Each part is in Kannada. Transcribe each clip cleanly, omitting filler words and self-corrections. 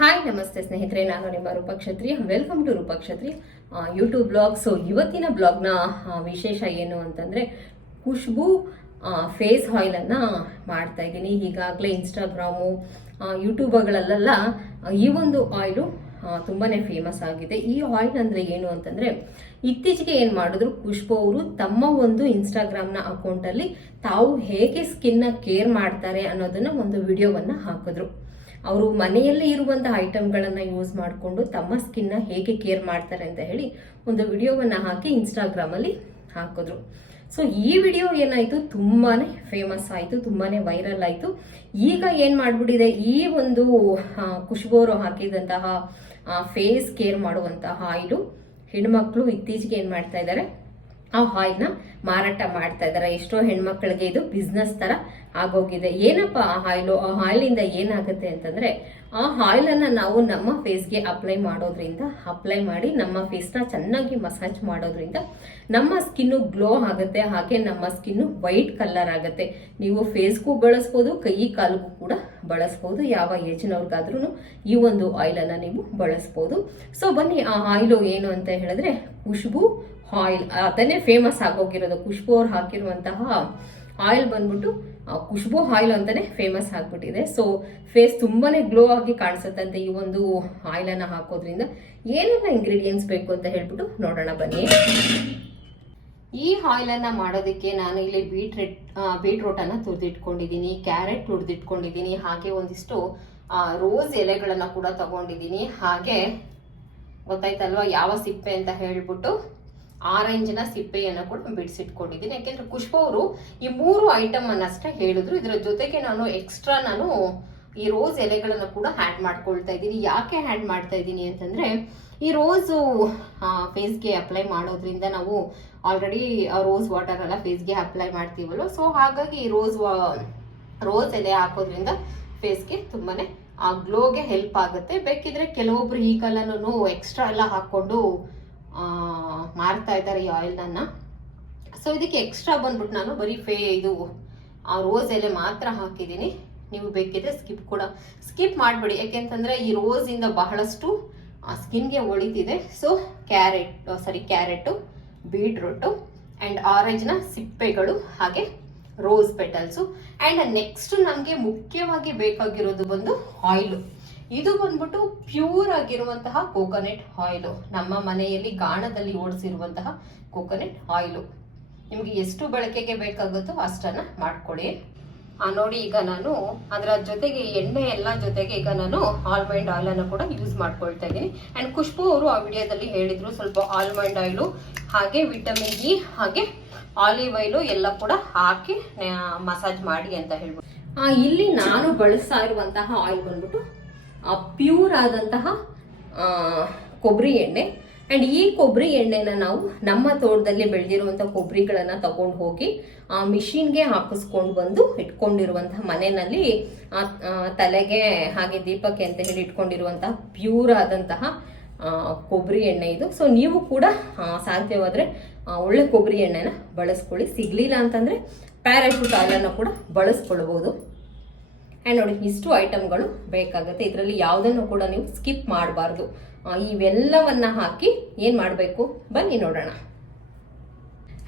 ಹಾಯ್ ನಮಸ್ತೆ ಸ್ನೇಹಿತರೆ, ನಾನು ನಿಮ್ಮ Roopakshatri. Welcome to Roopakshatri YouTube blog. So ಇವತ್ತಿನ ಬ್ಲಾಗ್ನ ವಿಶೇಷ ಏನು ಅಂತಂದರೆ, ಖುಷ್ಬೂ ಫೇಸ್ ಆಯಿಲನ್ನು ಮಾಡ್ತಾ ಇದ್ದೀನಿ. ಈಗಾಗಲೇ ಇನ್ಸ್ಟಾಗ್ರಾಮು ಯೂಟ್ಯೂಬ್ಗಳಲ್ಲೆಲ್ಲ ಈ ಒಂದು ಆಯಿಲು ತುಂಬಾ ಫೇಮಸ್ ಆಗಿದೆ. ಈ ಆಯಿಲ್ ಅಂದರೆ ಏನು ಅಂತಂದರೆ, ಇತ್ತೀಚೆಗೆ ಏನು ಮಾಡಿದ್ರು ಖುಷ್ಬೂ ಅವರು ತಮ್ಮ ಒಂದು ಇನ್ಸ್ಟಾಗ್ರಾಮ್ನ ಅಕೌಂಟಲ್ಲಿ ತಾವು ಹೇಗೆ ಸ್ಕಿನ್ನ ಕೇರ್ ಮಾಡ್ತಾರೆ ಅನ್ನೋದನ್ನ ಒಂದು ವಿಡಿಯೋವನ್ನು ಹಾಕಿದ್ರು. ಅವರು ಮನೆಯಲ್ಲೇ ಇರುವಂತಹ ಐಟಮ್ಗಳನ್ನು ಯೂಸ್ ಮಾಡಿಕೊಂಡು ತಮ್ಮ ಸ್ಕಿನ್ನ ಹೇಗೆ ಕೇರ್ ಮಾಡ್ತಾರೆ ಅಂತ ಹೇಳಿ ಒಂದು ವಿಡಿಯೋವನ್ನು ಹಾಕಿ ಇನ್ಸ್ಟಾಗ್ರಾಮಲ್ಲಿ ಹಾಕಿದ್ರು. ಸೊ ಈ ವಿಡಿಯೋ ಏನಾಯಿತು, ತುಂಬಾ ಫೇಮಸ್ ಆಯಿತು, ತುಂಬಾ ವೈರಲ್ ಆಯಿತು. ಈಗ ಏನು ಮಾಡಿಬಿಟ್ಟಿದೆ, ಈ ಒಂದು ಖುಷ್ಬೂ ಅವರು ಹಾಕಿದಂತಹ ಫೇಸ್ ಕೇರ್ ಮಾಡುವಂತಹ ಆಯಿಲು ಹೆಣ್ಮಕ್ಳು ಇತ್ತೀಚೆಗೆ ಏನು ಮಾಡ್ತಾ ಇದ್ದಾರೆ, ಆ ಆಯಿಲ್ನ ಮಾರಾಟ ಮಾಡ್ತಾ ಇದ್ದಾರೆ. ಎಷ್ಟೋ ಹೆಣ್ಮಕ್ಳಿಗೆ ಇದು ಬಿಸ್ನೆಸ್ ತರ ಆಗೋಗಿದೆ. ಏನಪ್ಪ ಆ ಆಯಿಲು, ಆ ಆಯಿಲಿಂದ ಏನಾಗುತ್ತೆ ಅಂತಂದ್ರೆ, ಆ ಆಯಿಲನ್ನು ನಾವು ನಮ್ಮ ಫೇಸ್ಗೆ ಅಪ್ಲೈ ಮಾಡಿ ನಮ್ಮ ಫೇಸ್ನ ಚೆನ್ನಾಗಿ ಮಸಾಜ್ ಮಾಡೋದ್ರಿಂದ ನಮ್ಮ ಸ್ಕಿನ್ನು ಗ್ಲೋ ಆಗುತ್ತೆ. ಹಾಗೆ ನಮ್ಮ ಸ್ಕಿನ್ನು ವೈಟ್ ಕಲರ್ ಆಗುತ್ತೆ. ನೀವು ಫೇಸ್ಗೂ ಬಳಸ್ಬೋದು, ಕೈ ಕಾಲಿಗೂ ಕೂಡ ಬಳಸ್ಬೋದು. ಯಾವ ಏಜ್ನವ್ರಿಗಾದ್ರೂ ಈ ಒಂದು ಆಯಿಲನ್ನು ನೀವು ಬಳಸ್ಬೋದು. ಸೊ ಬನ್ನಿ, ಆ ಆಯಿಲು ಏನು ಅಂತ ಹೇಳಿದ್ರೆ ಖುಷ್ಬೂ ಆಯಿಲ್. ಅದನ್ನೇ ಫೇಮಸ್ ಆಗೋಗಿರೋದು. ಖುಷ್ಬೂ ಅವ್ರು ಹಾಕಿರುವಂತಹ ಆಯಿಲ್ ಬಂದ್ಬಿಟ್ಟು ಖುಷ್ಬೂ ಆಯಿಲ್ ಅಂತಾನೆ ಫೇಮಸ್ ಆಗ್ಬಿಟ್ಟಿದೆ. ಸೊ ಫೇಸ್ ತುಂಬಾನೇ ಗ್ಲೋ ಆಗಿ ಕಾಣಿಸುತ್ತಂತೆ ಈ ಒಂದು ಆಯಿಲನ್ನು ಹಾಕೋದ್ರಿಂದ. ಏನೆಲ್ಲ ಇಂಗ್ರೀಡಿಯೆಂಟ್ಸ್ ಬೇಕು ಅಂತ ಹೇಳ್ಬಿಟ್ಟು ನೋಡೋಣ ಬನ್ನಿ. ಈ ಆಯಿಲನ್ನು ಮಾಡೋದಕ್ಕೆ ನಾನು ಇಲ್ಲಿ ಬೀಟ್ರೂಟ್ ಅನ್ನ ತುರಿದಿಟ್ಕೊಂಡಿದ್ದೀನಿ, ಕ್ಯಾರೆಟ್ ತುರಿದಿಟ್ಕೊಂಡಿದ್ದೀನಿ, ಹಾಗೆ ಒಂದಿಷ್ಟು ರೋಸ್ ಎಲೆಗಳನ್ನ ಕೂಡ ತಗೊಂಡಿದ್ದೀನಿ. ಹಾಗೆ ಗೊತ್ತಾಯ್ತಲ್ವಾ ಯಾವ ಸಿಪ್ಪೆ ಅಂತ ಹೇಳ್ಬಿಟ್ಟು, ಆರೆಂಜ್ನ ಸಿಪ್ಪೆಯನ್ನು ಕೂಡ ಬಿಡಿಸಿಟ್ಕೊಂಡಿದ್ದೀನಿ. ಯಾಕೆಂದ್ರೆ ಖುಷ್ಬೂ ಅವರು ಈ 3 ಐಟಮ್ ಅನ್ನಷ್ಟೇ ಹೇಳಿದ್ರು. ಇದರ ಜೊತೆಗೆ ನಾನು ಎಕ್ಸ್ಟ್ರಾ ಈ ರೋಸ್ ಎಲೆಗಳನ್ನು ಕೂಡ ಆ್ಯಡ್ ಮಾಡ್ಕೊಳ್ತಾ ಇದ್ದೀನಿ. ಯಾಕೆ ಆ್ಯಡ್ ಮಾಡ್ತಾ ಇದ್ದೀನಿ ಅಂತಂದ್ರೆ, ಈ ರೋಸು ಫೇಸ್ಗೆ ಅಪ್ಲೈ ಮಾಡೋದ್ರಿಂದ ನಾವು ಆಲ್ರೆಡಿ ರೋಸ್ ವಾಟರ್ ಎಲ್ಲ ಫೇಸ್ಗೆ ಅಪ್ಲೈ ಮಾಡ್ತೀವಲ್ವ. ಸೊ ಹಾಗಾಗಿ ಈ ರೋಸ್ ಎಲೆ ಹಾಕೋದ್ರಿಂದ ಫೇಸ್ಗೆ ತುಂಬಾನೇ ಗ್ಲೋಗೆ ಹೆಲ್ಪ್ ಆಗುತ್ತೆ. ಬೇಕಿದ್ರೆ ಕೆಲವೊಬ್ರು ಈಗಲ್ಲೂ ಎಕ್ಸ್ಟ್ರಾ ಎಲ್ಲ ಹಾಕೊಂಡು ಮಾರ್ತಾ ಇದ್ದಾರೆ ಈ ಆಯಿಲ್ನ. ಸೊ ಇದಕ್ಕೆ ಎಕ್ಸ್ಟ್ರಾ ಬಂದ್ಬಿಟ್ಟು ನಾನು ಬರೀ ಇದು ರೋಸ್ ಎಲೆ ಮಾತ್ರ ಹಾಕಿದ್ದೀನಿ. ನೀವು ಬೇಕಿದ್ರೆ ಸ್ಕಿಪ್ ಮಾಡಬೇಡಿ. ಯಾಕೆಂತಂದ್ರೆ ಈ ರೋಸ್ ಇಂದ ಬಹಳಷ್ಟು ಸ್ಕಿನ್ಗೆ ಒಳಿತಿದೆ. ಸೊ ಕ್ಯಾರೆಟ್, ಬೀಟ್ರೂಟು ಅಂಡ್ ಆರೆಂಜ್ನ ಸಿಪ್ಪೆಗಳು, ಹಾಗೆ ರೋಸ್ ಪೆಟಲ್ಸು, ಅಂಡ್ ನೆಕ್ಸ್ಟ್ ನಮಗೆ ಮುಖ್ಯವಾಗಿ ಬೇಕಾಗಿರೋದು ಬಂದು ಆಯಿಲು. ಇದು ಬಂದ್ಬಿಟ್ಟು ಪ್ಯೂರ್ ಆಗಿರುವಂತಹ ಕೋಕೋನಟ್ ಆಯಿಲು. ನಮ್ಮ ಮನೆಯಲ್ಲಿ ಗಾಣದಲ್ಲಿ ಓಡಿಸಿರುವಂತಹ ಕೋಕೋನಟ್ ಆಯಿಲು. ನಿಮ್ಗೆ ಎಷ್ಟು ಬಳಕೆಗೆ ಬೇಕಾಗುತ್ತೋ ಅಷ್ಟನ್ನ ಮಾಡ್ಕೊಳ್ಳಿ. ನೋಡಿ, ಈಗ ನಾನು ಅದರ ಜೊತೆಗೆ ಎಣ್ಣೆ ಎಲ್ಲ ಜೊತೆಗೆ ಈಗ ನಾನು ಆಲ್ಮಂಡ್ ಆಯಿಲ್ ಅನ್ನು ಕೂಡ ಯೂಸ್ ಮಾಡ್ಕೊಳ್ತಾ ಇದ್ದೀನಿ. ಅಂಡ್ ಖುಷ್ಬೂ ಅವರು ಆ ವಿಡಿಯೋದಲ್ಲಿ ಹೇಳಿದ್ರು, ಸ್ವಲ್ಪ ಆಲ್ಮಂಡ್ ಆಯಿಲು, ಹಾಗೆ ವಿಟಮಿನ್ ಇ, ಹಾಗೆ ಆಲಿವ್ ಆಯಿಲು ಎಲ್ಲ ಕೂಡ ಹಾಕಿ ಮಸಾಜ್ ಮಾಡಿ ಅಂತ ಹೇಳ್ಬಿಟ್ಟು. ಇಲ್ಲಿ ನಾನು ಬಳಸ್ತಾ ಇರುವಂತಹ ಆಯಿಲ್ ಬಂದ್ಬಿಟ್ಟು ಪ್ಯೂರ್ ಆದಂತಹ ಕೊಬ್ಬರಿ ಎಣ್ಣೆ. ಅಂಡ್ ಈ ಕೊಬ್ಬರಿ ಎಣ್ಣೆನ ನಾವು ನಮ್ಮ ತೋಟದಲ್ಲಿ ಬೆಳೆದಿರುವಂತಹ ಕೊಬ್ಬರಿಗಳನ್ನ ತಗೊಂಡು ಹೋಗಿ ಮಿಷಿನ್ಗೆ ಹಾಕಿಸ್ಕೊಂಡು ಬಂದು ಇಟ್ಕೊಂಡಿರುವಂತಹ ಮನೆಯಲ್ಲಿ ತಲೆಗೆ ಹಾಗೆ ದೀಪಕ್ಕೆ ಅಂತ ಹೇಳಿ ಇಟ್ಕೊಂಡಿರುವಂತಹ ಪ್ಯೂರ್ ಆದಂತಹ ಕೊಬ್ಬರಿ ಎಣ್ಣೆ ಇದು. ಸೊ ನೀವು ಕೂಡ ಸಾಧ್ಯವಾದ್ರೆ ಒಳ್ಳೆ ಕೊಬ್ಬರಿ ಎಣ್ಣೆನ ಬಳಸ್ಕೊಳ್ಳಿ. ಸಿಗ್ಲಿಲ್ಲ ಅಂತಂದ್ರೆ ಪ್ಯಾರಾಶೂಟ್ ಆಯಿಲನ್ನು ಕೂಡ ಬಳಸ್ಕೊಳ್ಬಹುದು. ಆ್ಯಂಡ್ ನೋಡಿ, ಇಷ್ಟು ಐಟಮ್ಗಳು ಬೇಕಾಗುತ್ತೆ. ಇದರಲ್ಲಿ ಯಾವುದನ್ನು ಕೂಡ ನೀವು ಸ್ಕಿಪ್ ಮಾಡಬಾರ್ದು. ಇವೆಲ್ಲವನ್ನ ಹಾಕಿ ಏನು ಮಾಡಬೇಕು ಬನ್ನಿ ನೋಡೋಣ.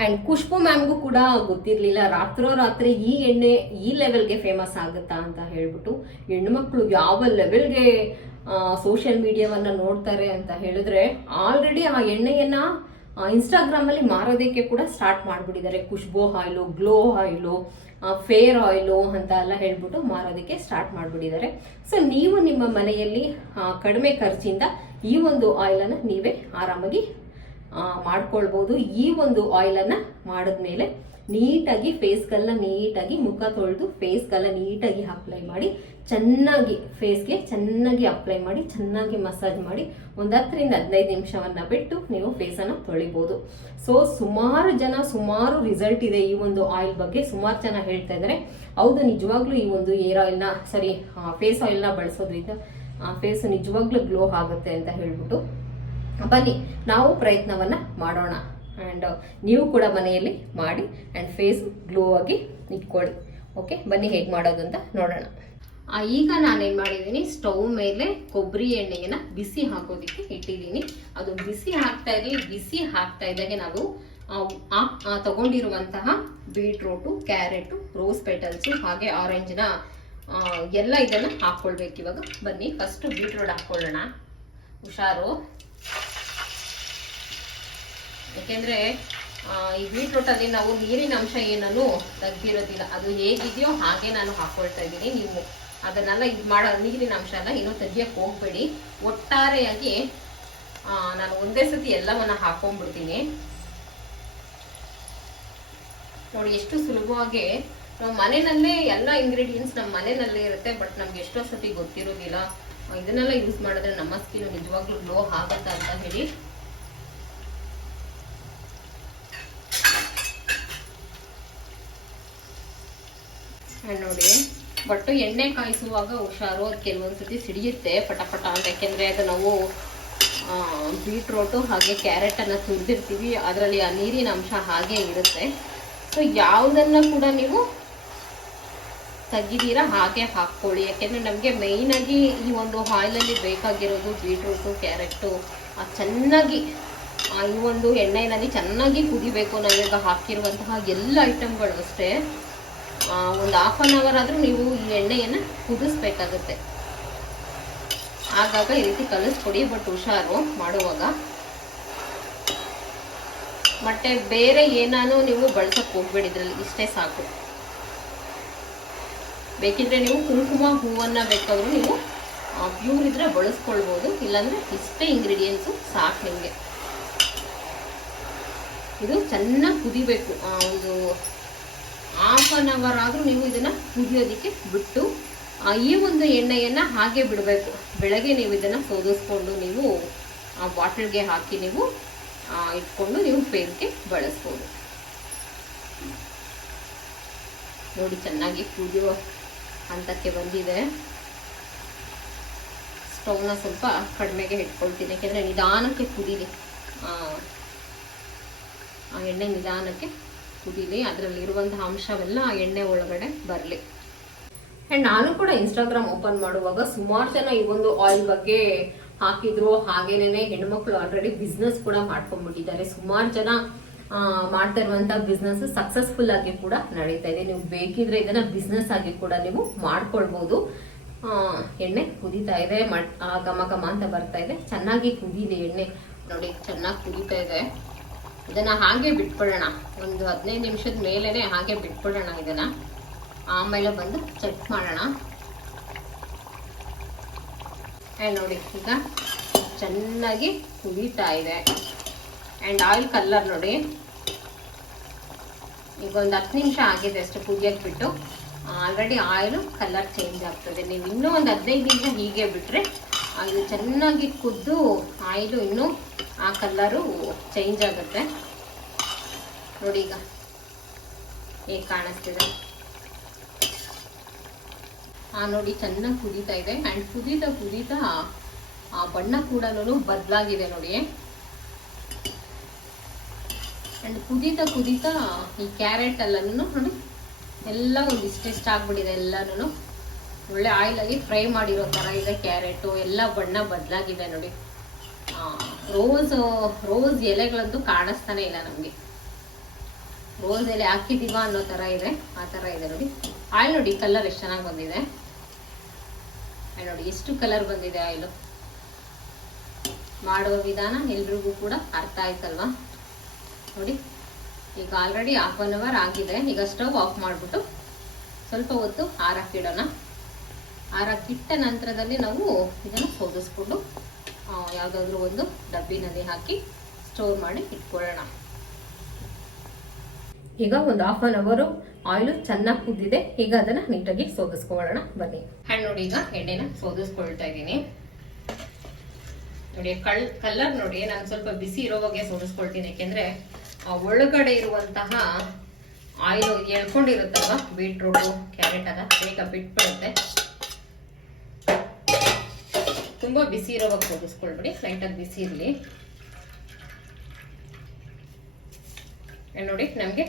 ಆ್ಯಂಡ್ ಖುಷ್ಬೂ ಮ್ಯಾಮ್ಗೂ ಕೂಡ ಗೊತ್ತಿರಲಿಲ್ಲ ರಾತ್ರಿ ಈ ಎಣ್ಣೆ ಈ ಲೆವೆಲ್ಗೆ ಫೇಮಸ್ ಆಗುತ್ತಾ ಅಂತ ಹೇಳ್ಬಿಟ್ಟು. ಹೆಣ್ಮಕ್ಳು ಯಾವ ಲೆವೆಲ್ಗೆ ಸೋಷಿಯಲ್ ಮೀಡಿಯಾವನ್ನ ನೋಡ್ತಾರೆ ಅಂತ ಹೇಳಿದ್ರೆ, ಆಲ್ರೆಡಿ ಆ ಎಣ್ಣೆಯನ್ನ ಇನ್ಸ್ಟಾಗ್ರಾಮ್ ಅಲ್ಲಿ ಮಾರೋದಕ್ಕೆ ಕೂಡ ಸ್ಟಾರ್ಟ್ ಮಾಡ್ಬಿಟ್ಟಿದ್ದಾರೆ. Khushboo oil, glow oil, fair oil ಅಂತ ಎಲ್ಲ ಹೇಳ್ಬಿಟ್ಟು ಮಾರೋದಕ್ಕೆ ಸ್ಟಾರ್ಟ್ ಮಾಡ್ಬಿಟ್ಟಿದ್ದಾರೆ. ಸೊ ನೀವು ನಿಮ್ಮ ಮನೆಯಲ್ಲಿ ಕಡಿಮೆ ಖರ್ಚಿಂದ ಈ ಒಂದು ಆಯಿಲನ್ನು ನೀವೇ ಆರಾಮಾಗಿ ಮಾಡ್ಕೊಳ್ಬಹುದು. ಈ ಒಂದು ಆಯಿಲನ್ನು ಮಾಡಿದ್ಮೇಲೆ ನೀಟಾಗಿ ಫೇಸ್ಗೆಲ್ಲ ನೀಟಾಗಿ ಮುಖ ತೊಳೆದು ಫೇಸ್ಗೆಲ್ಲ ನೀಟಾಗಿ ಅಪ್ಲೈ ಮಾಡಿ, ಚೆನ್ನಾಗಿ ಫೇಸ್ಗೆ ಚೆನ್ನಾಗಿ ಅಪ್ಲೈ ಮಾಡಿ, ಚೆನ್ನಾಗಿ ಮಸಾಜ್ ಮಾಡಿ 10 ರಿಂದ 15 ನಿಮಿಷವನ್ನ ಬಿಟ್ಟು ನೀವು ಫೇಸನ್ನು ತೊಳಿಬಹುದು. ಸೊ ಸುಮಾರು ರಿಸಲ್ಟ್ ಇದೆ ಈ ಒಂದು ಆಯಿಲ್ ಬಗ್ಗೆ. ಸುಮಾರು ಜನ ಹೇಳ್ತಾ ಇದ್ದಾರೆ, ಹೌದು ನಿಜವಾಗ್ಲೂ ಈ ಒಂದು ಫೇಸ್ ಆಯಿಲ್ನ ಬಳಸೋದ್ರಿಂದ ಫೇಸ್ ನಿಜವಾಗ್ಲೂ ಗ್ಲೋ ಆಗುತ್ತೆ ಅಂತ ಹೇಳ್ಬಿಟ್ಟು. ಬನ್ನಿ ನಾವು ಪ್ರಯತ್ನವನ್ನ ಮಾಡೋಣ. ಆ್ಯಂಡ್ ನೀವು ಕೂಡ ಮನೆಯಲ್ಲಿ ಮಾಡಿ ಆ್ಯಂಡ್ ಫೇಸ್ ಗ್ಲೋ ಆಗಿ ಇಟ್ಕೊಳ್ಳಿ. ಓಕೆ, ಬನ್ನಿ ಹೇಗೆ ಮಾಡೋದು ಅಂತ ನೋಡೋಣ. ಈಗ ನಾನೇನ್ ಮಾಡಿದೀನಿ, ಸ್ಟವ್ ಮೇಲೆ ಕೊಬ್ಬರಿ ಎಣ್ಣೆಯನ್ನ ಬಿಸಿ ಹಾಕೋದಿಕ್ಕೆ ಇಟ್ಟಿದ್ದೀನಿ. ಅದು ಬಿಸಿ ಹಾಕ್ತಾ ಇದ್ದಾಗೆ ನಾವು ತಗೊಂಡಿರುವಂತಹ ಬೀಟ್ರೂಟು, ಕ್ಯಾರೆಟ್, ರೋಸ್ ಪೆಟಲ್ಸ್ ಹಾಗೆ ಆರೆಂಜ್ನ ಎಲ್ಲ ಇದನ್ನ ಹಾಕೊಳ್ಬೇಕು. ಇವಾಗ ಬನ್ನಿ ಫಸ್ಟ್ ಬೀಟ್ರೂಟ್ ಹಾಕೊಳ್ಳೋಣ. ಹುಷಾರು, ಯಾಕೆಂದ್ರೆ ಈ ಬೀಟ್ರೂಟ್ ಅಲ್ಲಿ ನಾವು ನೀರಿನ ಅಂಶ ಏನನ್ನು ತೆಗ್ದಿರೋದಿಲ್ಲ, ಅದು ಹೇಗಿದೆಯೋ ಹಾಗೆ ನಾನು ಹಾಕೊಳ್ತಾ ಇದ್ದೀನಿ. ನೀವು ಅದನ್ನೆಲ್ಲ ಇದು ಮಾಡೋ ನೀರಿನ ಅಂಶ ಎಲ್ಲ ಏನೋ ತೆಗಿಯಕ್ಕೆ ಹೋಗ್ಬೇಡಿ. ಒಟ್ಟಾರೆಯಾಗಿ ನಾನು ಒಂದೇ ಸತಿ ಎಲ್ಲವನ್ನ ಹಾಕೊಂಡ್ಬಿಡ್ತೀನಿ. ನೋಡಿ ಎಷ್ಟು ಸುಲಭವಾಗಿ ನಾವು ಮನೆಯಲ್ಲೇ ಎಲ್ಲ ಇಂಗ್ರೀಡಿಯೆಂಟ್ಸ್ ನಮ್ಮ ಮನೆಯಲ್ಲೇ ಇರುತ್ತೆ, ಬಟ್ ನಮ್ಗೆ ಎಷ್ಟೋ ಸತಿ ಗೊತ್ತಿರೋದಿಲ್ಲ. ಇದನ್ನೆಲ್ಲ ಯೂಸ್ ಮಾಡಿದ್ರೆ ನಮ್ಮ ಸ್ಕಿನ್ ನಿಜವಾಗ್ಲೂ ಗ್ಲೋ ಆಗತ್ತಾ ಅಂತ ಹೇಳಿ. ನೋಡಿ, ಬಟ್ ಎಣ್ಣೆ ಕಾಯಿಸುವಾಗ ಹುಷಾರು, ಅದು ಕೆಲವೊಂದ್ಸತಿ ಸಿಡಿಯುತ್ತೆ ಪಟ ಅಂತ. ಯಾಕೆಂದ್ರೆ ಅದು ನಾವು ಬೀಟ್ರೋಟು ಹಾಗೆ ಕ್ಯಾರೆಟ್ ಅನ್ನ ತುರಿದಿರ್ತೀವಿ, ಅದರಲ್ಲಿ ಆ ನೀರಿನ ಅಂಶ ಹಾಗೆ ಇರುತ್ತೆ. ಸೊ ಯಾವುದನ್ನ ಕೂಡ ನೀವು ತೆಗಿದೀರಾ ಹಾಗೆ ಹಾಕ್ಕೊಳ್ಳಿ. ಯಾಕೆಂದ್ರೆ ನಮಗೆ ಮೇಯ್ನ್ ಆಗಿ ಈ ಒಂದು ಆಯಿಲಲ್ಲಿ ಬೇಕಾಗಿರೋದು ಬೀಟ್ರೂಟು, ಕ್ಯಾರೆಟು ಚೆನ್ನಾಗಿ ಈ ಒಂದು ಎಣ್ಣೆಯಲ್ಲಿ ಚೆನ್ನಾಗಿ ಕುದಿಬೇಕು. ನಾವೀಗ ಹಾಕಿರುವಂತಹ ಎಲ್ಲ ಐಟಮ್ಗಳು ಅಷ್ಟೇ ಒಂದು ½ ಅವರ್ ಆದ್ರೂ ನೀವು ಈ ಎಣ್ಣೆಯನ್ನ ಕುದಿಸ್ಬೇಕಾಗುತ್ತೆ. ಆಗಾಗ ಈ ರೀತಿ ಕಲಿಸ್ಕೊಡಿ, ಬಟ್ ಹುಷಾರು ಮಾಡುವಾಗ. ಮತ್ತೆ ಬೇರೆ ಏನಾನು ನೀವು ಬಳಸಕ್ ಹೋಗ್ಬೇಡಿ, ಇದ್ರಲ್ಲಿ ಇಷ್ಟೇ ಸಾಕು. ಬೇಕಿದ್ರೆ ನೀವು ಕುಂಕುಮ ಹೂವನ್ನ ಬೇಕಾದ್ರೂ ನೀವು ಪ್ಯೂರ್ ಇದ್ರೆ ಬಳಸ್ಕೊಳ್ಬಹುದು, ಇಲ್ಲಾಂದ್ರೆ ಇಷ್ಟೇ ಇಂಗ್ರೀಡಿಯೆಂಟ್ಸು ಸಾಕು ನಿಮಗೆ. ಇದು ಚೆನ್ನಾಗಿ ಕುದಿಬೇಕು, ಒಂದು ½ ಅವರ್ ಆದ್ರೂ ನೀವು ಇದನ್ನ ಕುದಿಯೋದಿಕ್ಕೆ ಬಿಟ್ಟು ಈ ಒಂದು ಎಣ್ಣೆಯನ್ನ ಹಾಗೆ ಬಿಡಬೇಕು. ಬೆಳಗ್ಗೆ ನೀವು ಇದನ್ನ ಸೋದಿಸ್ಕೊಂಡು ನೀವು ಆ ಬಾಟಲ್ಗೆ ಹಾಕಿ ನೀವು ಇಟ್ಕೊಂಡು ನೀವು ಫೇಸ್ಗೆ ಬಳಸ್ಬೋದು. ನೋಡಿ ಚೆನ್ನಾಗಿ ಕುದಿಯೋ ಹಂತಕ್ಕೆ ಬಂದಿದೆ. ಸ್ಟವ್ನ ಸ್ವಲ್ಪ ಕಡಿಮೆಗೆ ಇಟ್ಕೊಳ್ತೀನಿ, ಯಾಕೆಂದ್ರೆ ನಿಧಾನಕ್ಕೆ ಕುದೀಲಿ, ಆ ಎಣ್ಣೆ ನಿಧಾನಕ್ಕೆ ಕುದೀಲಿ, ಅದರಲ್ಲಿರುವಂತಹ ಅಂಶವೆಲ್ಲ ಆ ಎಣ್ಣೆ ಒಳಗಡೆ ಬರಲಿ. ಆ್ಯಂಡ್ ನಾನು ಕೂಡ ಇನ್ಸ್ಟಾಗ್ರಾಮ್ ಓಪನ್ ಮಾಡುವಾಗ ಸುಮಾರು ಜನ ಈ ಒಂದು ಆಯಿಲ್ ಬಗ್ಗೆ ಹಾಕಿದ್ರು. ಹಾಗೇನೆ ಹೆಣ್ಮಕ್ಳು ಆಲ್ರೆಡಿ ಬಿಸ್ನೆಸ್ ಕೂಡ ಮಾಡ್ಕೊಂಡ್ಬಿಟ್ಟಿದ್ದಾರೆ. ಸುಮಾರು ಜನ ಮಾಡ್ತಾ ಇರುವಂತಹ ಬಿಸ್ನೆಸ್ ಸಕ್ಸಸ್ಫುಲ್ ಆಗಿ ಕೂಡ ನಡೀತಾ ಇದೆ. ನೀವು ಬೇಕಿದ್ರೆ ಇದನ್ನ ಬಿಸ್ನೆಸ್ ಆಗಿ ಕೂಡ ನೀವು ಮಾಡ್ಕೊಳ್ಬಹುದು. ಎಣ್ಣೆ ಕುದೀತಾ ಇದೆ, ಘಮ ಘಮ ಅಂತ ಬರ್ತಾ ಇದೆ. ಚೆನ್ನಾಗಿ ಕುದೀಲಿ ಎಣ್ಣೆ. ನೋಡಿ ಚೆನ್ನಾಗಿ ಕುದೀತಾ ಇದೆ. ಇದನ್ನ ಹಾಗೆ ಬಿಟ್ಬಿಡೋಣ, ಒಂದು 15 ನಿಮಿಷದ ಮೇಲೆನೆ ಹಾಗೆ ಬಿಟ್ಬಿಡೋಣ ಇದನ್ನ. ಆಮೇಲೆ ಬಂದು ಚೆಕ್ ಮಾಡೋಣ. ನೋಡಿ ಈಗ ಚೆನ್ನಾಗಿ ಕುದೀತಾ ಇದೆ. ಅಂಡ್ ಆಯಿಲ್ ಕಲರ್ ನೋಡಿ, ಈಗ ಒಂದು 10 ನಿಮಿಷ ಆಗಿದೆ ಅಷ್ಟು ಕುದಿಯಕ್ಕೆ ಬಿಟ್ಟು. ಆಲ್ರೆಡಿ ಆಯಿಲ್ ಕಲರ್ ಚೇಂಜ್ ಆಗ್ತದೆ. ನೀವು ಇನ್ನೂ ಒಂದು 15 ನಿಮಿಷ ಹೀಗೆ ಬಿಟ್ರೆ ಇದು ಚೆನ್ನಾಗಿ ಕುದ್ದು ಆಯಿಲು ಇನ್ನೂ ಆ ಕಲರು ಚೇಂಜ್ ಆಗುತ್ತೆ. ನೋಡಿ ಈಗ ಹೇಗೆ ಕಾಣಿಸ್ತಿದೆ. ನೋಡಿ ಚೆನ್ನಾಗಿ ಕುದೀತಾ ಇದೆ. ಅಂಡ್ ಕುದೀತಾ ಆ ಬಣ್ಣ ಕೂಡ ಬದಲಾಗಿದೆ ನೋಡಿ. ಅಂಡ್ ಕುದೀತಾ ಈ ಕ್ಯಾರೆಟ್ ಎಲ್ಲನೂ ನೋಡಿ ಎಲ್ಲ ಒಂದಿಷ್ಟ ಆಗ್ಬಿಟ್ಟಿದೆ. ಎಲ್ಲಾನು ಒಳ್ಳೆ ಆಯಿಲಲ್ಲಿ ಫ್ರೈ ಮಾಡಿರೋ ತರ ಇದೆ. ಕ್ಯಾರೆಟು ಎಲ್ಲ ಬಣ್ಣ ಬದಲಾಗಿದೆ ನೋಡಿ. ರೋಸ್ ಎಲೆಗಳಂತೂ ಕಾಣಿಸ್ತಾನೆ ಇಲ್ಲ ನಮ್ಗೆ. ರೋಸ್ ಎಲೆ ಹಾಕಿದೀವ ಅನ್ನೋ ತರ ಇದೆ, ಆ ತರ ಇದೆ ನೋಡಿ. ಆಯಿಲ್ ನೋಡಿ ಕಲರ್ ಎಷ್ಟು ಚೆನ್ನಾಗಿ ಬಂದಿದೆ. ನೋಡಿ ಎಷ್ಟು ಕಲರ್ ಬಂದಿದೆ ಆಯಿಲು. ಮಾಡುವ ವಿಧಾನ ಎಲ್ರಿಗೂ ಕೂಡ ಅರ್ಥ ಆಯ್ತಲ್ವಾ. ನೋಡಿ ಈಗ ಆಲ್ರೆಡಿ ½ ಅವರ್ ಆಗಿದೆ. ಈಗ ಸ್ಟವ್ ಆಫ್ ಮಾಡಿಬಿಟ್ಟು ಸ್ವಲ್ಪ ಹೊತ್ತು ಆರಕ್ಕಿಡೋಣ. ಆರಕ್ಕಿಟ್ಟ ನಂತರದಲ್ಲಿ ನಾವು ಇದನ್ನು ಸೋದಿಸ್ಕೊಂಡು ಯಾವುದಾದ್ರೂ ಒಂದು ಡಬ್ಬಿನಲ್ಲಿ ಹಾಕಿ ಸ್ಟೋರ್ ಮಾಡಿ ಇಟ್ಕೊಳ್ಳೋಣ. ಈಗ ಒಂದು ½ ಅವರ್ ಆಯಿಲ್ ಚೆನ್ನಾಗಿ ಕುದ್ದಿದೆ. ಈಗ ಅದನ್ನ ನೀಟಾಗಿ ಸೋದಿಸ್ಕೊಳ್ಳೋಣ ಬನ್ನಿ. ಹ್ಯಾಂಡ್ ನೋಡಿ ಈಗ ಎಣ್ಣೆನ ಸೋದಿಸ್ಕೊಳ್ತಾ ಇದ್ದೀನಿ. ನೋಡಿ ಕಲರ್ ನೋಡಿ, ನಾನು ಸ್ವಲ್ಪ ಬಿಸಿ ಇರೋವಾಗೆ ಸೋದಿಸ್ಕೊಳ್ತೀನಿ. ಯಾಕೆಂದ್ರೆ ಒಳಗಡೆ ಇರುವಂತಹ ಆಯಿಲ್ ಎಳ್ಕೊಂಡಿರುತ್ತಲ್ವ ಬೀಟ್ರೂಟು ಕ್ಯಾರೆಟ್ ಅದ ಬೇಗ ಬಿಟ್ಬಿಡುತ್ತೆ. ತುಂಬಾ ಬಿಸಿ ಇರೋವಾಗ ಸೋದಿಸ್ಕೊಳ್ಬೇಡಿ, ಲೈಟಾಗಿ ಬಿಸಿ ಇರಲಿ. ನೋಡಿ ನಮ್ಗೆ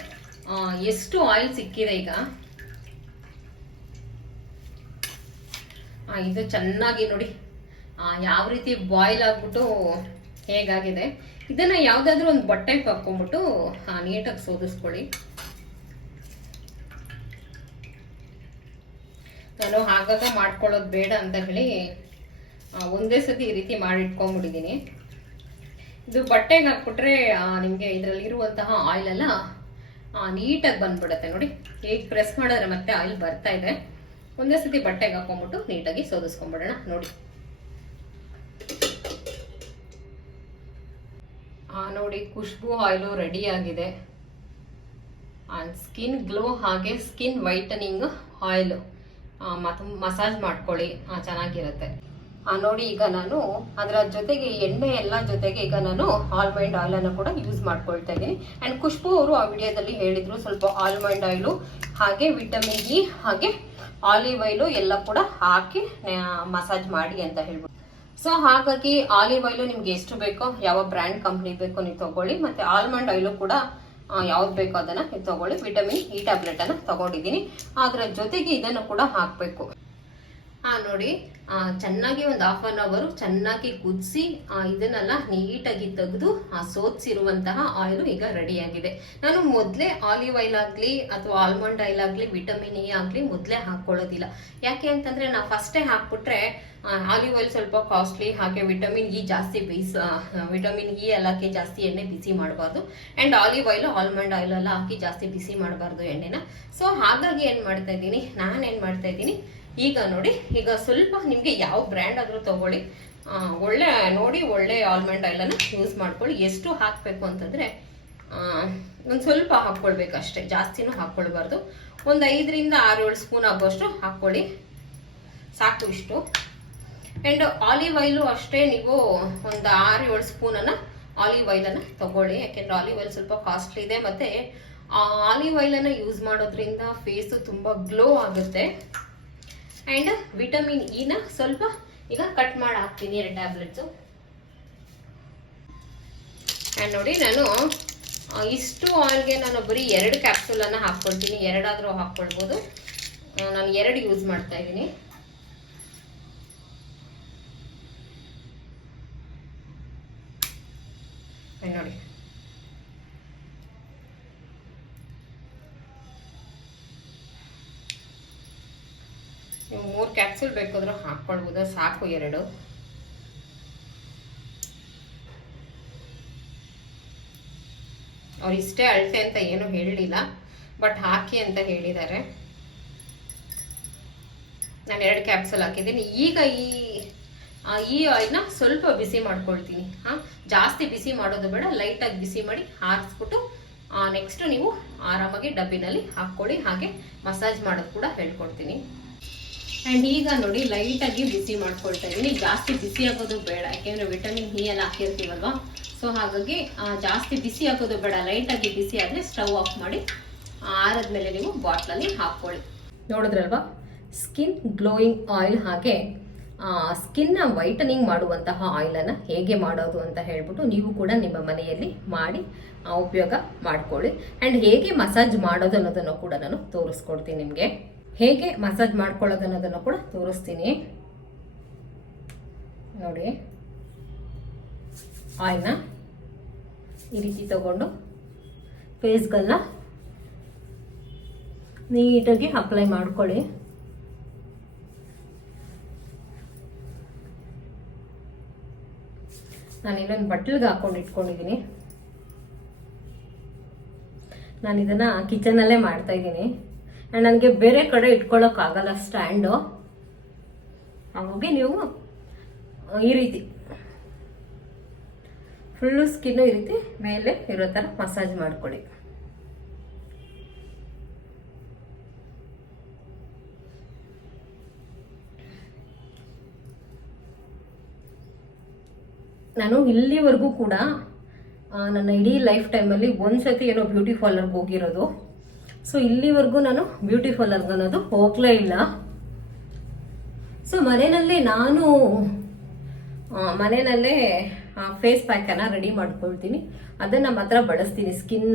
ಎಷ್ಟು ಆಯಿಲ್ ಸಿಕ್ಕಿದೆ ಈಗ. ಇದು ಚೆನ್ನಾಗಿ ನೋಡಿ ಯಾವ ರೀತಿ ಬಾಯ್ಲ್ ಆಗ್ಬಿಟ್ಟು ಹೇಗಾಗಿದೆ. ಇದನ್ನ ಯಾವ್ದಾದ್ರು ಒಂದು ಬಟ್ಟೆಗೆ ಹಾಕೊಂಡ್ಬಿಟ್ಟು ನೀಟಾಗಿ ಸೋದಿಸ್ಕೊಳ್ಳಿ. ನಾನು ಆಗಾಗ ಮಾಡ್ಕೊಳ್ಳೋದು ಬೇಡ ಅಂತ ಹೇಳಿ ಒಂದೇ ಸತಿ ಈ ರೀತಿ ಮಾಡಿಟ್ಕೊಂಡ್ಬಿಟ್ಟಿದ್ದೀನಿ. ಇದು ಬಟ್ಟೆಗೆ ಹಾಕ್ಬಿಟ್ರೆ ನಿಮಗೆ ಇದರಲ್ಲಿ ಇರುವಂತಹ ಆಯಿಲ್ ಎಲ್ಲ ನೀಟಾಗಿ ಬಂದ್ಬಿಡುತ್ತೆ. ನೋಡಿ ಹೇಗೆ ಪ್ರೆಸ್ ಮಾಡಿದ್ರೆ ಮತ್ತೆ ಆಯಿಲ್ ಬರ್ತಾ ಇದೆ. ಒಂದೇ ಸತಿ ಬಟ್ಟೆಗೆ ಹಾಕೊಂಡ್ಬಿಟ್ಟು ನೀಟಾಗಿ ಸೋದಿಸ್ಕೊಂಡ್ಬಿಡೋಣ. ನೋಡಿ ನೋಡಿ ಖುಷ್ಬು ಆಯಿಲು ರೆಡಿ ಆಗಿದೆ. ಸ್ಕಿನ್ ಗ್ಲೋ ಹಾಗೆ ಸ್ಕಿನ್ ವೈಟನಿಂಗ್ ಆಯಿಲ್ ಮಸಾಜ್ ಮಾಡ್ಕೊಳ್ಳಿ, ಚೆನ್ನಾಗಿರುತ್ತೆ. ನೋಡಿ ಈಗ ನಾನು ಅದರ ಜೊತೆಗೆ ಎಣ್ಣೆ ಎಲ್ಲ ಜೊತೆಗೆ ಈಗ ನಾನು ಆಲ್ಮಂಡ್ ಆಯಿಲ್ ಅನ್ನು ಕೂಡ ಯೂಸ್ ಮಾಡ್ಕೊಳ್ತಾ ಇದ್ದೀನಿ. ಅಂಡ್ ಖುಷ್ಬು ಅವರು ಆ ವಿಡಿಯೋದಲ್ಲಿ ಹೇಳಿದ್ರು ಸ್ವಲ್ಪ ಆಲ್ಮಂಡ್ ಆಯಿಲು ಹಾಗೆ ವಿಟಮಿನ್ ಇ ಹಾಗೆ ಆಲಿವ್ ಆಯಿಲು ಎಲ್ಲ ಕೂಡ ಹಾಕಿ ಮಸಾಜ್ ಮಾಡಿ ಅಂತ ಹೇಳ್ಬಿಟ್ಟು. ಸೊ ಹಾಗಾಗಿ ಆಲಿವ್ ಆಯಿಲು ನಿಮ್ಗೆ ಎಷ್ಟು ಬೇಕೋ, ಯಾವ ಬ್ರ್ಯಾಂಡ್ ಕಂಪ್ನಿ ಬೇಕೋ ನೀವು ತಗೊಳ್ಳಿ. ಮತ್ತೆ ಆಲ್ಮಂಡ್ ಆಯಿಲು ಕೂಡ ಯಾವ್ದು ಬೇಕೋ ಅದನ್ನ ನೀವು ತಗೊಳ್ಳಿ. ವಿಟಮಿನ್ ಇ ಟ್ಯಾಬ್ಲೆಟ್ ಅನ್ನ ತಗೊಂಡಿದ್ದೀನಿ. ಅದರ ಜೊತೆಗೆ ಇದನ್ನು ಕೂಡ ಹಾಕ್ಬೇಕು. ನೋಡಿ ಚೆನ್ನಾಗಿ ಒಂದು ಹಾಫ್ ಅನ್ ಅವರ್ ಚೆನ್ನಾಗಿ ಕುದಿಸಿ ಇದನ್ನೆಲ್ಲ ನೀಟಾಗಿ ತೆಗೆದು ಸೋದಿಸಿರುವಂತಹ ಆಯಿಲ್ ಈಗ ರೆಡಿ ಆಗಿದೆ. ನಾನು ಮೊದಲೇ ಆಲಿವ್ ಆಯಿಲ್ ಆಗ್ಲಿ ಅಥವಾ ಆಲ್ಮಂಡ್ ಆಯಿಲ್ ಆಗ್ಲಿ ವಿಟಮಿನ್ ಇ ಆಗ್ಲಿ ಮೊದಲೇ ಹಾಕೊಳ್ಳೋದಿಲ್ಲ. ಯಾಕೆ ಅಂತಂದ್ರೆ ನಾವು ಫಸ್ಟೇ ಹಾಕ್ಬಿಟ್ರೆ ಆಲಿವ್ ಆಯಿಲ್ ಸ್ವಲ್ಪ ಕಾಸ್ಟ್ಲಿ, ಹಾಗೆ ವಿಟಮಿನ್ ಇ ಜಾಸ್ತಿ ವಿಟಮಿನ್ ಇ ಎಲ್ಲ ಹಾಕಿ ಜಾಸ್ತಿ ಎಣ್ಣೆ ಬಿಸಿ ಮಾಡಬಾರ್ದು. And olive oil almond oil ಎಲ್ಲ ಹಾಕಿ ಜಾಸ್ತಿ ಬಿಸಿ ಮಾಡಬಾರ್ದು ಎಣ್ಣೆನ. ಸೊ ಹಾಗಾಗಿ ಏನ್ ಮಾಡ್ತಾ ಇದ್ದೀನಿ, ನಾನೇನ್ ಮಾಡ್ತಾ ಇದ್ದೀನಿ ಈಗ ನೋಡಿ, ಈಗ ಸ್ವಲ್ಪ ನಿಮ್ಗೆ ಯಾವ ಬ್ರ್ಯಾಂಡ್ ಆದ್ರೂ ತಗೊಳ್ಳಿ, ಒಳ್ಳೆ ನೋಡಿ ಒಳ್ಳೆ ಆಲ್ಮಂಡ್ ಆಯಿಲ್ ಅನ್ನ ಯೂಸ್ ಮಾಡ್ಕೊಳ್ಳಿ. ಎಷ್ಟು ಹಾಕ್ಬೇಕು ಅಂತಂದ್ರೆ ಒಂದ್ ಸ್ವಲ್ಪ ಹಾಕೊಳ್ಬೇಕು ಅಷ್ಟೇ, ಜಾಸ್ತಿನೂ ಹಾಕೊಳ್ಬಾರ್ದು. ಒಂದ್ 5 ರಿಂದ 6-7 ಸ್ಪೂನ್ ಆಗುವಷ್ಟು ಹಾಕೊಳ್ಳಿ, ಸಾಕು ಇಷ್ಟು. ಅಂಡ್ ಆಲಿವ್ ಆಯಿಲು ಅಷ್ಟೇ, ನೀವು ಒಂದು 6-7 ಸ್ಪೂನ್ ಅನ್ನ ಆಲಿವ್ ಆಯಿಲ್ ಅನ್ನ ತಗೊಳ್ಳಿ. ಯಾಕೆಂದ್ರೆ ಆಲಿವ್ ಆಯಿಲ್ ಸ್ವಲ್ಪ ಕಾಸ್ಟ್ಲಿ ಇದೆ. ಮತ್ತೆ ಆಲಿವ್ ಆಯಿಲ್ ಅನ್ನ ಯೂಸ್ ಮಾಡೋದ್ರಿಂದ ಫೇಸ್ ತುಂಬಾ ಗ್ಲೋ ಆಗುತ್ತೆ. ಅಂಡ್ ವಿಟಮಿನ್ ಇ ನ ಸ್ವಲ್ಪ ಈಗ ಕಟ್ ಮಾಡಿ ಹಾಕ್ತೀನಿ 2 ಟ್ಯಾಬ್ಲೆಟ್ಸ್. ಅಂಡ್ ನೋಡಿ ನಾನು ಇಷ್ಟು ಆಯಿಲ್ಗೆ ನಾನು ಬರೀ 2 ಕ್ಯಾಪ್ಸೂಲ್ ಅನ್ನ ಹಾಕ್ಕೊಳ್ತೀನಿ. 2 ಆದ್ರೂ ಹಾಕೊಳ್ಬೋದು. ನಾನು 2 ಯೂಸ್ ಮಾಡ್ತಾ ಇದ್ದೀನಿ. ನೋಡಿ ನೀವು 3 ಕ್ಯಾಪ್ಸೂಲ್ ಬೇಕಾದ್ರೂ ಹಾಕೊಳ್ಬೋದು, ಸಾಕು 2. ಅವ್ರು ಇಷ್ಟೇ ಅಳತೆ ಅಂತ ಏನು ಹೇಳಲಿಲ್ಲ, ಬಟ್ ಹಾಕಿ ಅಂತ ಹೇಳಿದ್ದಾರೆ. ನಾನು 2 ಕ್ಯಾಪ್ಸೂಲ್ ಹಾಕಿದ್ದೀನಿ. ಈಗ ಈ ಆಯಿಲ್ನ ಸ್ವಲ್ಪ ಬಿಸಿ ಮಾಡ್ಕೊಳ್ತೀನಿ. ಜಾಸ್ತಿ ಬಿಸಿ ಮಾಡೋದು ಬೇಡ, ಲೈಟಾಗಿ ಬಿಸಿ ಮಾಡಿ ಹಾರಿಸ್ಬಿಟ್ಟು ನೆಕ್ಸ್ಟ್ ನೀವು ಆರಾಮಾಗಿ ಡಬ್ಬಿನಲ್ಲಿ ಹಾಕ್ಕೊಳ್ಳಿ. ಹಾಗೆ ಮಸಾಜ್ ಮಾಡೋದು ಕೂಡ ಹೇಳ್ಕೊಡ್ತೀನಿ. ಅಂಡ್ ಈಗ ನೋಡಿ ಲೈಟಾಗಿ ಬಿಸಿ ಮಾಡ್ಕೊಳ್ತಾ ಇದ್ದೀನಿ. ಜಾಸ್ತಿ ಬಿಸಿ ಆಗೋದು ಬೇಡ, ಯಾಕೆಂದ್ರೆ ವಿಟಮಿನ್ ಇ ಎಲ್ಲ ಹಾಕಿರ್ತೀವಲ್ವಾ. ಸೊ ಹಾಗಾಗಿ ಜಾಸ್ತಿ ಬಿಸಿ ಆಗೋದು ಬೇಡ, ಲೈಟಾಗಿ ಬಿಸಿ ಆದ್ರೆ ಸ್ಟವ್ ಆಫ್ ಮಾಡಿ ಆರದ್ಮೇಲೆ ನೀವು ಬಾಟ್ಲಲ್ಲಿ ಹಾಕೊಳ್ಳಿ. ನೋಡಿದ್ರಲ್ವಾ, ಸ್ಕಿನ್ ಗ್ಲೋಯಿಂಗ್ ಆಯಿಲ್ ಹಾಗೆ ಸ್ಕಿನ್ ವೈಟನಿಂಗ್ ಮಾಡುವಂತಹ ಆಯಿಲ್ ಅನ್ನ ಹೇಗೆ ಮಾಡೋದು ಅಂತ ಹೇಳ್ಬಿಟ್ಟು ನೀವು ಕೂಡ ನಿಮ್ಮ ಮನೆಯಲ್ಲಿ ಮಾಡಿ ಉಪಯೋಗ ಮಾಡ್ಕೊಳ್ಳಿ. ಅಂಡ್ ಹೇಗೆ ಮಸಾಜ್ ಮಾಡೋದು ಅನ್ನೋದನ್ನು ಕೂಡ ನಾನು ತೋರಿಸ್ಕೊಡ್ತೀನಿ. ನಿಮ್ಗೆ ಹೇಗೆ ಮಸಾಜ್ ಮಾಡ್ಕೊಳ್ಳೋದು ಅನ್ನೋದನ್ನು ಕೂಡ ತೋರಿಸ್ತೀನಿ. ನೋಡಿ, ಆಯಿಲ್ನ ಈ ರೀತಿ ತಗೊಂಡು ಫೇಸ್ಗೆಲ್ಲ ನೀಟಾಗಿ ಅಪ್ಲೈ ಮಾಡ್ಕೊಳ್ಳಿ. ನಾನು ಇಲ್ಲೊಂದು ಬಟ್ಲಿಗೆ ಹಾಕೊಂಡು ಇಟ್ಕೊಂಡಿದ್ದೀನಿ. ನಾನು ಇದನ್ನ ಕಿಚನಲ್ಲೇ ಮಾಡ್ತಾ ಇದ್ದೀನಿ. ಆ್ಯಂಡ್ ನನಗೆ ಬೇರೆ ಕಡೆ ಇಟ್ಕೊಳ್ಳೋಕ್ಕಾಗಲ್ಲ ಸ್ಟ್ಯಾಂಡು. ಹಾಗಾಗಿ ನೀವು ಈ ರೀತಿ ಫುಲ್ಲು ಸ್ಕಿನ್ನು ಈ ರೀತಿ ಮೇಲೆ ಇರೋ ಥರ ಮಸಾಜ್ ಮಾಡ್ಕೊಳ್ಳಿ. ನಾನು ಇಲ್ಲಿವರೆಗೂ ಕೂಡ ನನ್ನ ಇಡೀ ಲೈಫ್ ಟೈಮಲ್ಲಿ ಒಂದ್ಸತಿ ಏನೋ ಬ್ಯೂಟಿ ಪಾರ್ಲರ್ಗೆ ಹೋಗಿರೋದು. ಸೊ ಇಲ್ಲಿವರೆಗೂ ನಾನು ಬ್ಯೂಟಿ ಪಾರ್ಲರ್ಗೆ ಅನ್ನೋದು ಹೋಗ್ಲೇ ಇಲ್ಲ. ಸೊ ಮನೆಯಲ್ಲೇ ಫೇಸ್ ಪ್ಯಾಕನ್ನು ರೆಡಿ ಮಾಡ್ಕೊಳ್ತೀನಿ. ಅದನ್ನು ಮಾತ್ರ ಬಳಸ್ತೀನಿ ಸ್ಕಿನ್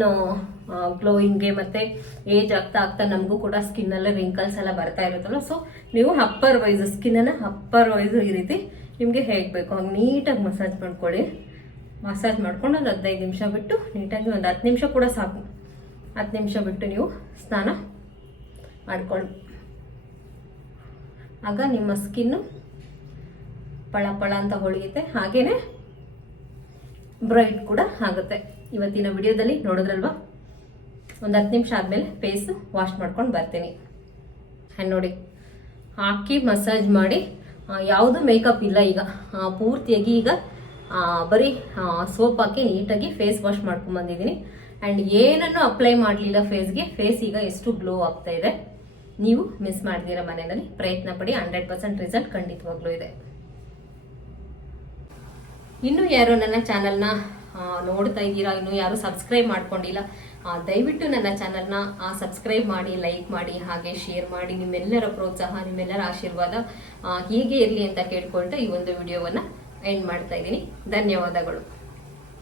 ಗ್ಲೋಯಿಂಗ್ಗೆ. ಮತ್ತು ಏಜ್ ಆಗ್ತಾ ಆಗ್ತಾ ನಮಗೂ ಕೂಡ ಸ್ಕಿನ್ನಲ್ಲೇ ರಿಂಕಲ್ಸ್ ಎಲ್ಲ ಬರ್ತಾ ಇರುತ್ತಲ್ಲ. ಸೊ ನೀವು ಅಪ್ಪರ್ ವೈಸ್ ಸ್ಕಿನ್ನನ್ನು ಅಪ್ಪರ್ ವೈಸ್ ಈ ರೀತಿ ನಿಮಗೆ ಹೇಗೆ ಬೇಕು ಹಾಗೆ ನೀಟಾಗಿ ಮಸಾಜ್ ಮಾಡ್ಕೊಳ್ಳಿ. ಮಸಾಜ್ ಮಾಡ್ಕೊಂಡು ಒಂದು 15 ನಿಮಿಷ ಬಿಟ್ಟು ನೀಟಾಗಿ ಒಂದು 10 ನಿಮಿಷ ಕೂಡ ಸಾಕು. 10 ನಿಮಿಷ ಬಿಟ್ಟು ನೀವು ಸ್ನಾನ ಮಾಡ್ಕೊಳ್ಳಿ. ಆಗ ನಿಮ್ಮ ಸ್ಕಿನ್ನು ಪಳ ಪಳ ಅಂತ ಹೊಳೆಯುತ್ತೆ, ಹಾಗೇನೆ ಬ್ರೈಟ್ ಕೂಡ ಆಗುತ್ತೆ. ಇವತ್ತಿನ ವಿಡಿಯೋದಲ್ಲಿ ನೋಡಿದ್ರಲ್ವಾ, ಒಂದು 10 ನಿಮಿಷ ಆದಮೇಲೆ ಫೇಸ್ ವಾಶ್ ಮಾಡ್ಕೊಂಡು ಬರ್ತೀನಿ. ನೋಡಿ ಹಾಕಿ ಮಸಾಜ್ ಮಾಡಿ, ಯಾವುದು ಮೇಕಪ್ ಇಲ್ಲ ಈಗ, ಪೂರ್ತಿಯಾಗಿ ಈಗ ಬರೀ ಸೋಪ್ ಹಾಕಿ ನೀಟಾಗಿ ಫೇಸ್ ವಾಶ್ ಮಾಡ್ಕೊಂಡು ಬಂದಿದ್ದೀನಿ. ಆ್ಯಂಡ್ ಏನನ್ನು ಅಪ್ಲೈ ಮಾಡಲಿಲ್ಲ ಫೇಸ್ಗೆ. ಫೇಸ್ ಈಗ ಎಷ್ಟು ಗ್ಲೋ ಆಗ್ತಾ ಇದೆ. ನೀವು ಮಿಸ್ ಮಾಡ್ದಿರ ಮನೆಯಲ್ಲಿ ಪ್ರಯತ್ನ ಪಡಿ, 100% ರಿಸಲ್ಟ್ ಖಂಡಿತವಾಗ್ಲೂ ಇದೆ. ಇನ್ನು ಯಾರು ನನ್ನ ಚಾನಲ್ನ ನೋಡ್ತಾ ಇದ್ದೀರಾ, ಇನ್ನು ಯಾರು ಸಬ್ಸ್ಕ್ರೈಬ್ ಮಾಡ್ಕೊಂಡಿಲ್ಲ, ದಯವಿಟ್ಟು ನನ್ನ ಚಾನಲ್ನ ಸಬ್ಸ್ಕ್ರೈಬ್ ಮಾಡಿ, ಲೈಕ್ ಮಾಡಿ, ಹಾಗೆ ಶೇರ್ ಮಾಡಿ. ನಿಮ್ಮೆಲ್ಲರ ಪ್ರೋತ್ಸಾಹ, ನಿಮ್ಮೆಲ್ಲರ ಆಶೀರ್ವಾದ ಹೀಗೆ ಇರಲಿ ಅಂತ ಕೇಳ್ಕೊಳ್ತಾ ಈ ಒಂದು ವಿಡಿಯೋವನ್ನ ಎಂಡ್ ಮಾಡ್ತಾ ಇದ್ದೀನಿ. ಧನ್ಯವಾದಗಳು.